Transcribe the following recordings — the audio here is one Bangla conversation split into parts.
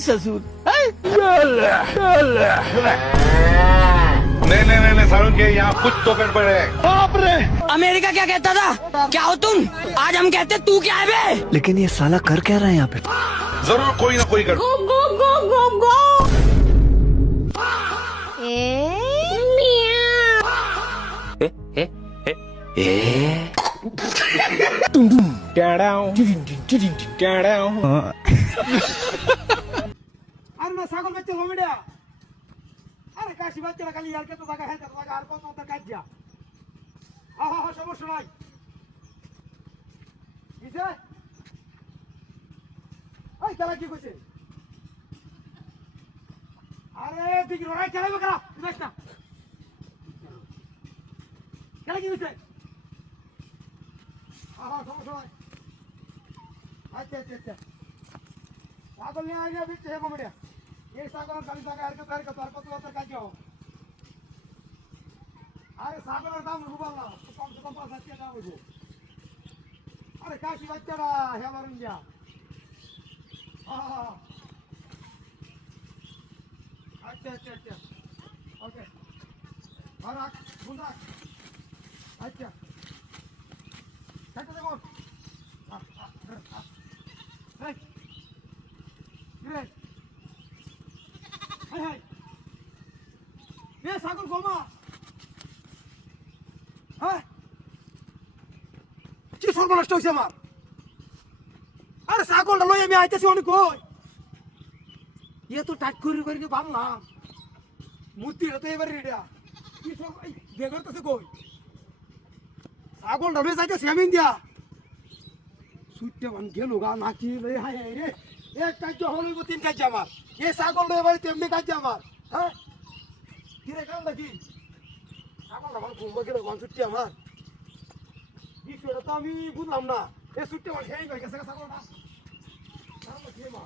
ससुर नहीं नहीं नहीं सारुण के यहाँ कुछ तो गड़बड़ है। बाप रे। अमेरिका क्या कहता था, क्या हो तुम? आज हम कहते तू क्या है बे? लेकिन ये साला कर क्या रहा है यहाँ पे? जरूर कोई ना कोई गड़बड़। আর না ছাগল বাচ্চা লমিডা আরে কাশি বাচ্চারা খালি আর কত টাকা হেতে টাকা আর কত টাকা কাটিয়া হা হা হা সমস্যা নাই বুঝছে এই তারা কি কইছে আরে দিক রড়াই চালাবে করা দেখ না কেন কি কইছে হা হা সমস্যা নাই আচ্ছা আচ্ছা আচ্ছা ছাগল নিয়ে আইয়া বিচ্ছে হে কমিডিয়া এই ছাগলের খালি টাকা আর কত আর কত টাকা কাটিও আরে ছাগলের দাম রুবাল না কমসে কম 5,000 টাকা হইব আরে কাশি বাচ্চারা হেলার ইন্ডিয়া আচ্ছা আচ্ছা আচ্ছা ওকে আর বুঝা আচ্ছা সেটা দেখো এই রে হাই হাই এ ছাগল গোমা হ্যাঁ কি সর্বনষ্ট হইছে আমার আরে ছাগলটা লই আমি আইতেছি অনেক কই ইয়ে তো টাক করে করে ভাবলাম মূর্তি হতে এবারে রেডা কি সব এই বেগরতেছে কই ছাগলটা লই যাইতেছি আমি দিয়া সুইটে বান গেল গা নাকি লই হাই হাই রে এক কাজ হলইব তিন কাজ আমার এ ছাগলটা এবারে তেমনি কাজ আমার হ্যাঁ কি রে কাম নাকি ছাগলটা ভালো ঘুমবা গেল গান ছুটতে আমার বিষয়টা তো আমি বুঝলাম না এ ছুটতে আমার খেয়ে গেছে ছাগলটা ছাগলটা খেয়ে মা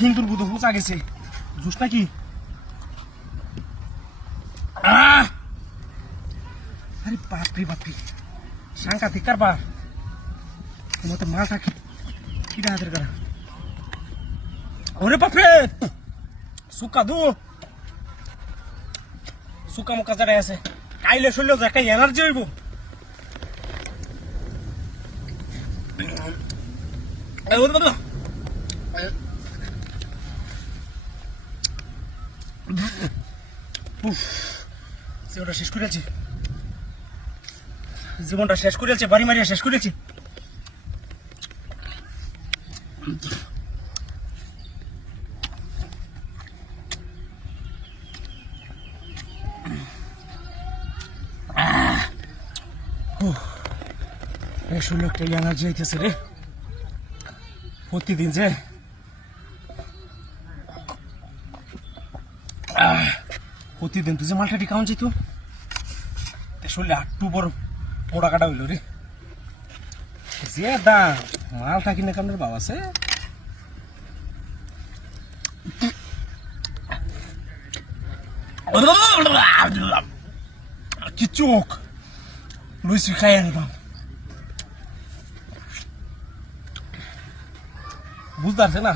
সুন্দর বুধ বুঝা গেছে জুস নাকি আরে বাপরে বাপরে সাংঘাতিক কারবার তোমার তো মালটা কিনা হাতের করা ওরে বাপরে সুকা দু সুকা মুকা যারা আছে কাইলে শরীরে যে একটা এনার্জি হইব জীবনটা শেষ করেছি বাড়ি মারিয়া শেষ করেছি শরীরে একটা এনার্জি হইতেছে রে প্রতিদিন যে প্রতিদিন তুই যে মালটা খাওয়ান যেত শরীরে আটটু বড় পোড়া কাটা হইল রে যে দাম মালটা কিনে কামড়ের বাবা আছে কি চোখ লুইসি খাই আনলাম বুঝতে পারছে না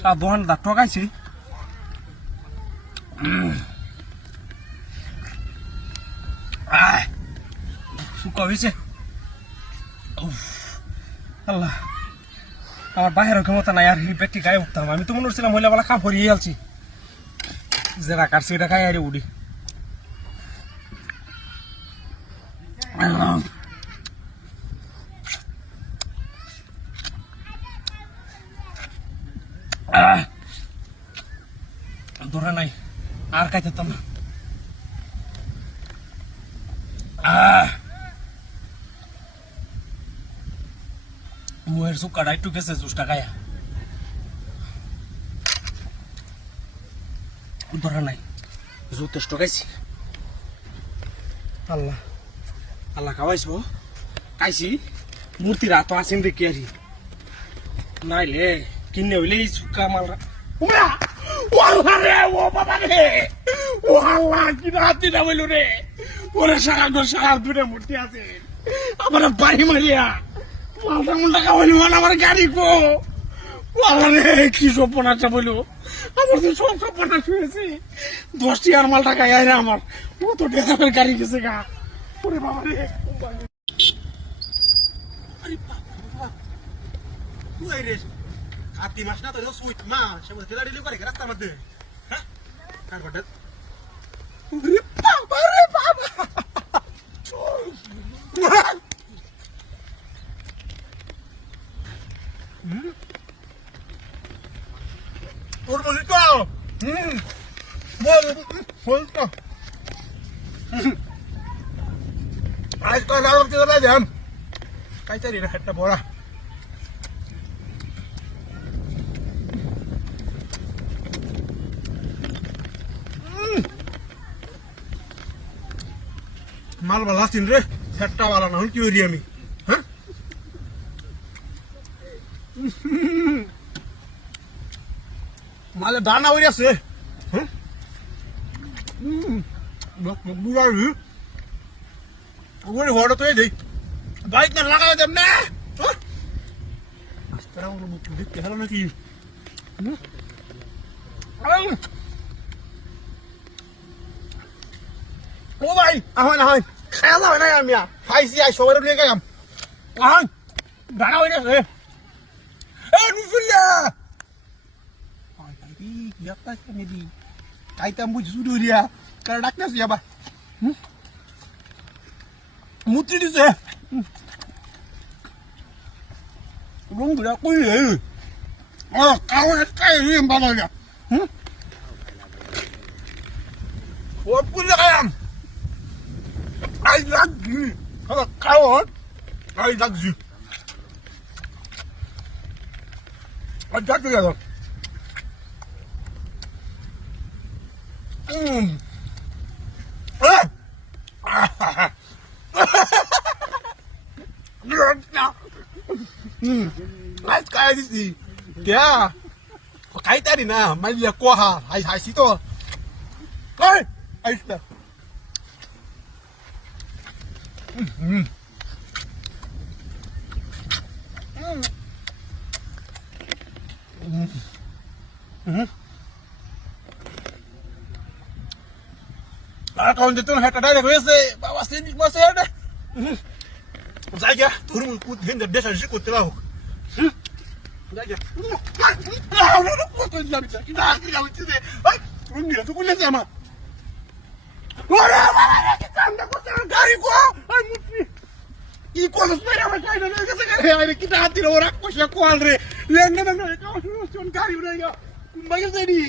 সারা দোকানটা ঠকাইছি শুকা হয়েছে আল্লাহ আমার বাহিরের ক্ষমতা নাই আর পেটটি গায়ে উঠতাম আমি তো মনে করছিলাম মহিলা বেলা খাপ হরিয়ে আলছি যেটা কাটছি এটা খাই আরে উঠি ধরে নাই আর খাইতাম না মুহের সুকাটা একটু গেছে জুসটা খায়া ধরা নাই যথেষ্ট খাইছি আল্লাহ আল্লাহ খাওয়াইছো খাইছি মূর্তির হাত আসেন রে কেয়ারি নাইলে কিনে হইলে এই সুকা মালরা উমরা ও আল্লাহ রে ও বাবা রে ও আল্লাহ কি রাতি না হইল রে ওরে সারা দূরে মূর্তি আছে আমার বাড়ি মারিয়া মালটা মুন্ডা খাওয়াইল আমার গাড়ি গো ও আল্লাহ রে কি সপনাটা বইল আমার তো সব সপনা শুয়েছে 10টি আর মালটা খাই রে আমার ও তো ডেজাবের গাড়ি গেছে গা ওরে বাবা রে আরে বাবা তুই রে আতি মাস না তো সুইট মা সে বলতে দাঁড়িয়ে করে রাস্তার মধ্যে হ্যাঁ কার বটে রে বাবা ওর বলি তো বল তো আজকাল আরব চলে যাম কাইতারি না একটা বড়া মাল বালা আছেন রে একটা বালা না হল কি করি আমি হ্যাঁ মালে দানা হয়ে আছে হ্যাঁ বুড়ার ওরে হড় তো দেই বাইক না লাগাই দেব না আস্তে রাও মুখ দেখতে হলো নাকি ও ভাই আহন আহন খায়া যাবে না আমি খাইছি আই সবার নিয়ে গেলাম আহন দাঁড়া হয়ে গেছে এ নুফিল্লা আই কি ইয়াতা কেনেদি কাইতাম বুঝ শুরু হইয়া কার ডাকনাস যাবা মুত্রি দিছে রং গুলা কই রে কাও কাই রিম বানাইয়া ও পুলা কাম I like you. Come on, come on. I like you. I got together. Nice guy, this is. Yeah. Cái tay đi nè, mày liệt qua hà, hay xí to. Ơi, ai đó. Kalau itu nak kata dia biasa, bawa sini masih ada. Saja, turun ikut hendak desa ikut terlalu. Saja. Kau jangan bisa. Kita jangan bisa. Ay, turun dia tu punya sama. Wala kita anda ko sa gari ko. Ay mutli. Iko sa spera ma kay na kasi kare ay kita hati ora ko siya ko alre. Lenga na na ka gari na ya. Kumbaga sa di.